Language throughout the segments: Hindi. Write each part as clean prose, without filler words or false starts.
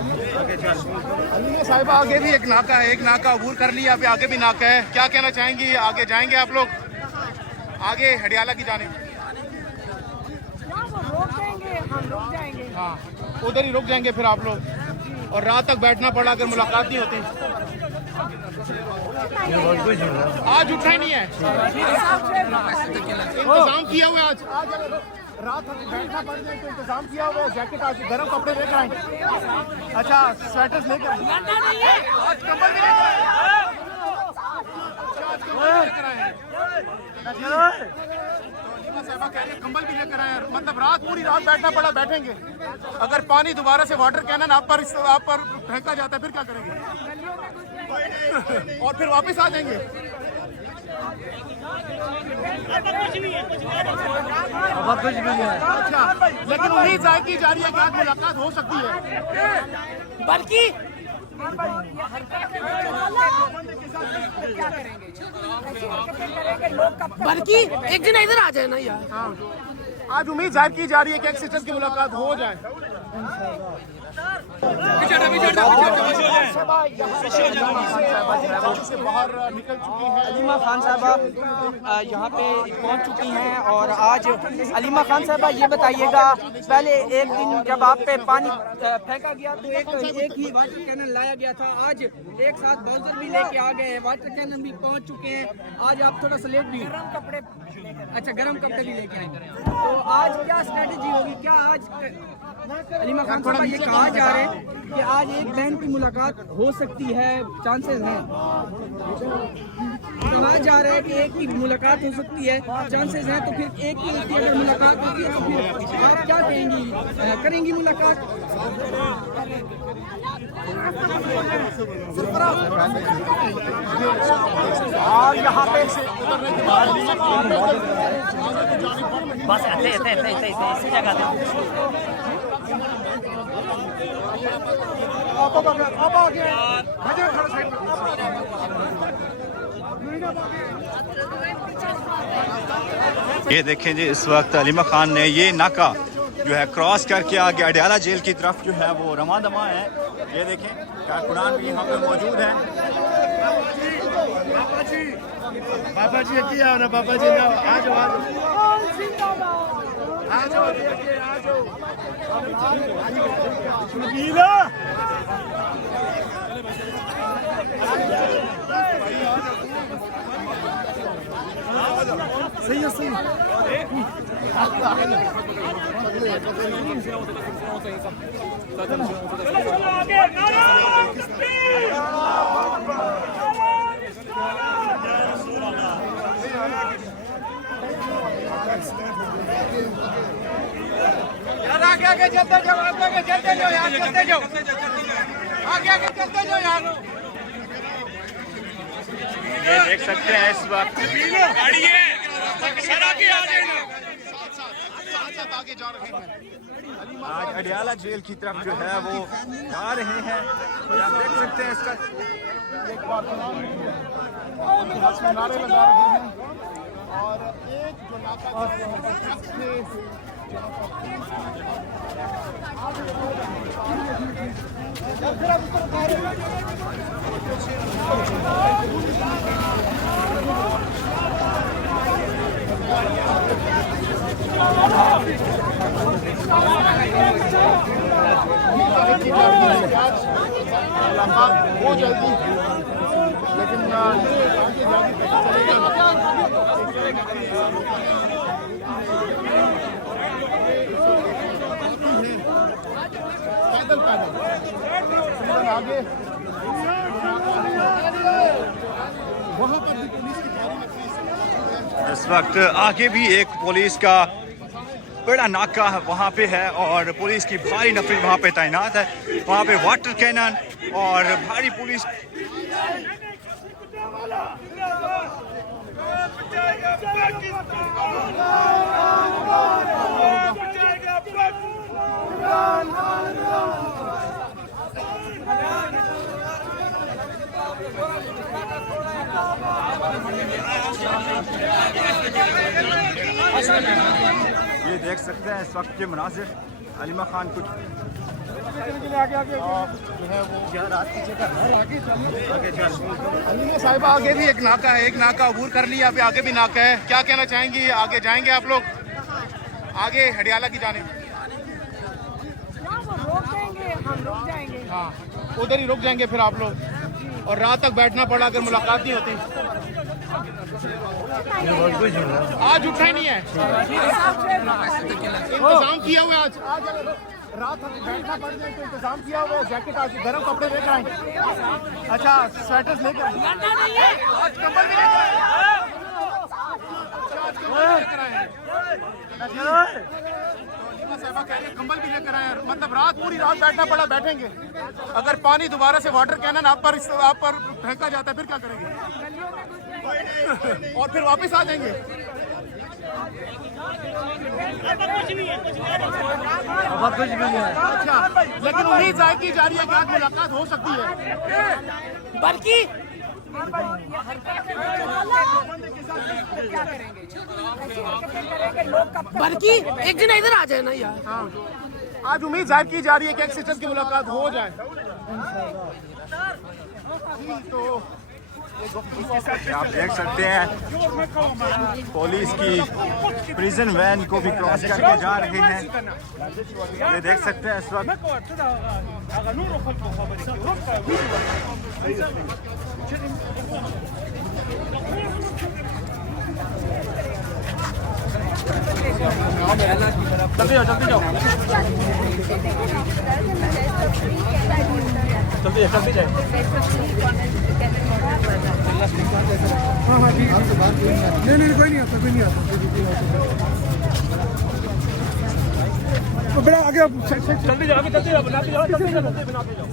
अलीमा साहिबा आगे भी एक नाका है, एक नाका अबूर कर लिया, अभी आगे भी नाका है। क्या कहना चाहेंगी? आगे जाएंगे आप लोग आगे हडियाला की जाने? रुक जाएंगे। हाँ, उधर ही रुक जाएंगे फिर आप लोग। और रात तक बैठना पड़ा अगर मुलाकात नहीं होती। आज उठा ही नहीं है, इंतजाम किया हुआ है आज रात बैठना पड़ जाए तो इंतजाम किया हुआ है। जैकेट आज गर्म कपड़े लेकर आए। अच्छा, स्वेटर्स लेकर आए, आज कंबल भी लेकर आए। साहबा कह रही है कंबल भी लेकर आए। मतलब रात पूरी रात बैठना पड़ा, बैठेंगे। अगर पानी दोबारा से वाटर कैनन आप पर फेंका जाता है फिर क्या करेंगे? और फिर वापस आ जाएंगे। अच्छा, लेकिन उम्मीद जाहिर की जा रही है कि आज मुलाकात हो सकती है। बल्कि एक दिन इधर आ जाए ना यार। हाँ, आज उम्मीद जाहिर की जा रही है कि एक सिस्टम की मुलाकात हो जाए। बाहर निकल चुकी है। अलीमा खान साहबा यहाँ पे पहुँच चुकी हैं। और आज अलीमा खान साहबा ये बताइएगा, पहले एक दिन जब आप पे पानी फेंका गया तो एक ही वाटर कैनन लाया गया था। आज एक साथ बाउजर भी लेके आ गए, वाटर कैनन भी पहुँच चुके हैं। आज आप थोड़ा सा लेट भी, गर्म कपड़े, अच्छा गर्म कपड़े भी लेके आए। तो आज क्या स्ट्रेटेजी होगी? क्या आज अलीमा खान साहबा ये कहा जा रहे हैं कि आज एक बहन की मुलाकात हो सकती है, चांसेस हैं? कहा जा रहा है कि एक की मुलाकात हो सकती है, चांसेस हैं। तो फिर एक की अगर मुलाकात होती है तो फिर आप क्या कहेंगी? करेंगी मुलाकात? और यहाँ पे बस ऐसे जगह ये देखें जी, इस वक्त अलीमा खान ने ये नाका जो है क्रॉस करके आगे अडियाला जेल की तरफ जो है वो रमा दमा है। ये देखें, कारकुनान भी यहाँ पे मौजूद है। बाबा जी किया ना, बाबा जी ना, आ जाओ आ जाओ सही है, सही आगे आगे चलते जाओ, आगे आगे चलते जाओ यार, चलते जाओ, आगे आगे चलते जाओ यार। ये देख सकते हैं इस वक्त गाड़ी है, सर आगे आ जाएगा, साथ आगे जा रहे हैं। आज अडियाला जेल की तरफ जो है वो जा रहे हैं। आप देख सकते हैं इसका नारे लगा रहे हैं। और एक जो नाका हो जाएगी, लेकिन पैदल पैदल आगे वहाँ पर भी पुलिस की भारी नफरी। इस वक्त आगे भी एक पुलिस का बड़ा नाका वहाँ पे है और पुलिस की भारी नफरी वहाँ पे तैनात है। वहाँ पे वाटर कैनन और भारी पुलिस ये देख सकते हैं इस वक्त के मनाजिर। अलीमा खान कुछ अलीमा साहिबा आगे भी एक नाका है, एक नाका अबूर कर लिया, अभी आगे भी नाका है। क्या कहना चाहेंगी? आगे जाएंगे आप लोग आगे हडियाला की जाने? रोक देंगे, हम रुक जाएंगे। हाँ, उधर ही रुक जाएंगे फिर आप लोग। और रात तक बैठना पड़ा अगर मुलाकात नहीं होती। आज उठा ही नहीं है, इंतजाम किया हुआ है आज अगर रात तक बैठना पड़ जाए तो इंतजाम किया हुआ है। जैकेट आज गर्म कपड़े लेकर आएंगे। अच्छा, स्वेटर्स लेकर आएंगे। आज कंबल भी लेकर आए। आज कंबल भी लेकर आए। साहिबा कह रही है कंबल भी लेकर आए। मतलब रात पूरी रात बैठना पड़ा, बैठेंगे। अगर पानी दोबारा से वाटर कैनन आप पर फेंका जाता है फिर क्या करेंगे? और फिर वापस आ जाएंगे। अच्छा, लेकिन उम्मीद जाहिर की जा रही है कि आज मुलाकात हो सकती है। बल्कि बल्कि एक दिन इधर आ जाए ना यार। हाँ, आज उम्मीद जाहिर की जा रही है कि एक सिस्टर्स की मुलाकात हो जाए। तो आप देख सकते हैं पुलिस की प्रिजन वैन को भी क्रॉस करके जा रहे हैं। ये देख सकते हैं इस वक्त जल्दी जाओ, जल्दी जाओ, जल्दी जाए। हाँ ठीक है। नहीं कोई नहीं आता, कोई नहीं आता। तो बड़ा आगे जल्दी जाओ, जल्दी जाओ, बनाते जाओ, जल्दी जाओ, बनाते जाओ।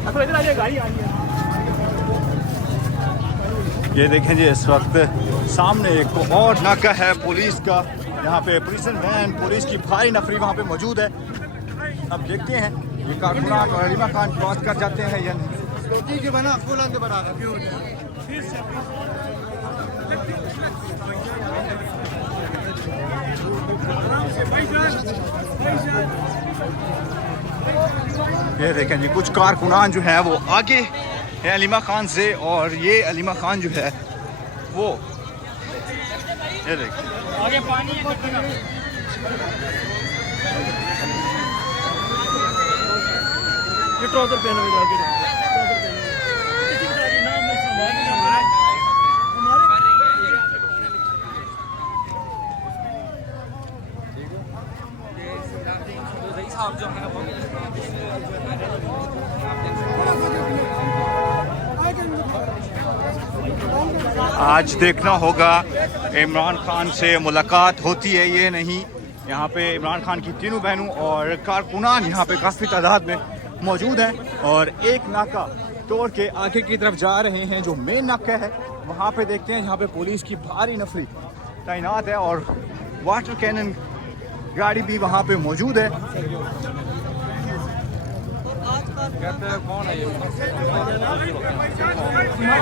अच्छा इधर आ जाए, गाड़ी आ रही है। ये देखें जी, इस वक्त सामने एक और नाका है पुलिस का। यहाँ पे प्रिजन वैन, पुलिस की भारी नफरी वहाँ पे मौजूद है। अब देखते हैं ये कारकुनान और अलीमा खान क्रॉस कर जाते हैं या नहीं। ये देखें जी, कुछ कारकुनान जो है वो आगे है अलीमा खान से, और ये अलीमा खान जो है वो ये देखिए आगे पानी है। ये ट्राउजर पहनो इधर आगे। आज देखना होगा इमरान खान से मुलाकात होती है ये नहीं। यहाँ पे इमरान खान की तीनों बहनों और कारकुनान यहाँ पे काफ़ी तादाद में मौजूद हैं, और एक नाका तोड़ के आगे की तरफ जा रहे हैं। जो मेन नाका है वहाँ पे देखते हैं, यहाँ पे पुलिस की भारी नफरी तैनात है और वाटर कैनन गाड़ी भी वहाँ पे मौजूद है। कौन है ये?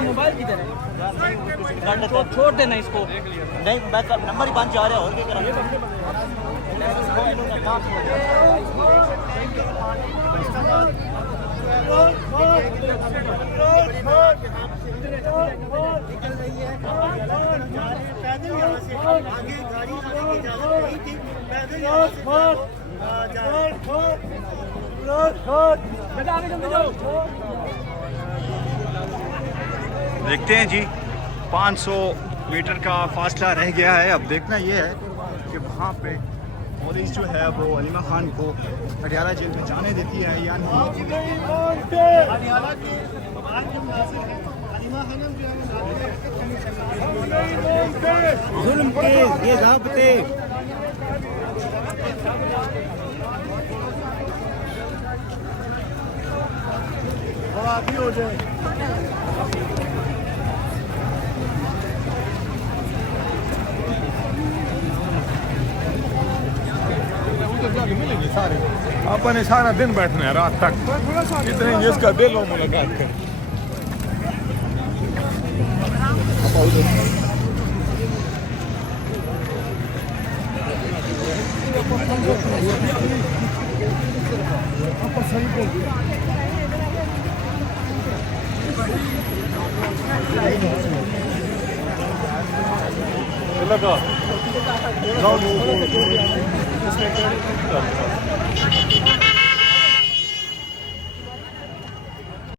मोबाइल किधर है? छोड़ देना इसको। नहीं, नंबर ही बंद जा रहा है और क्या करेंगे? देखते हैं जी, 500 मीटर का फासला रह गया है। अब देखना ये है कि वहाँ पे पुलिस जो है वो अलीमा खान को हडियाला जेल में जाने देती है या नहीं। जुल्म के ये ज़ाब्ते हो जाए। अपन सारा दिन बैठना है रात तक, इतने जिसका दिल हो मुलाकात कर। लगा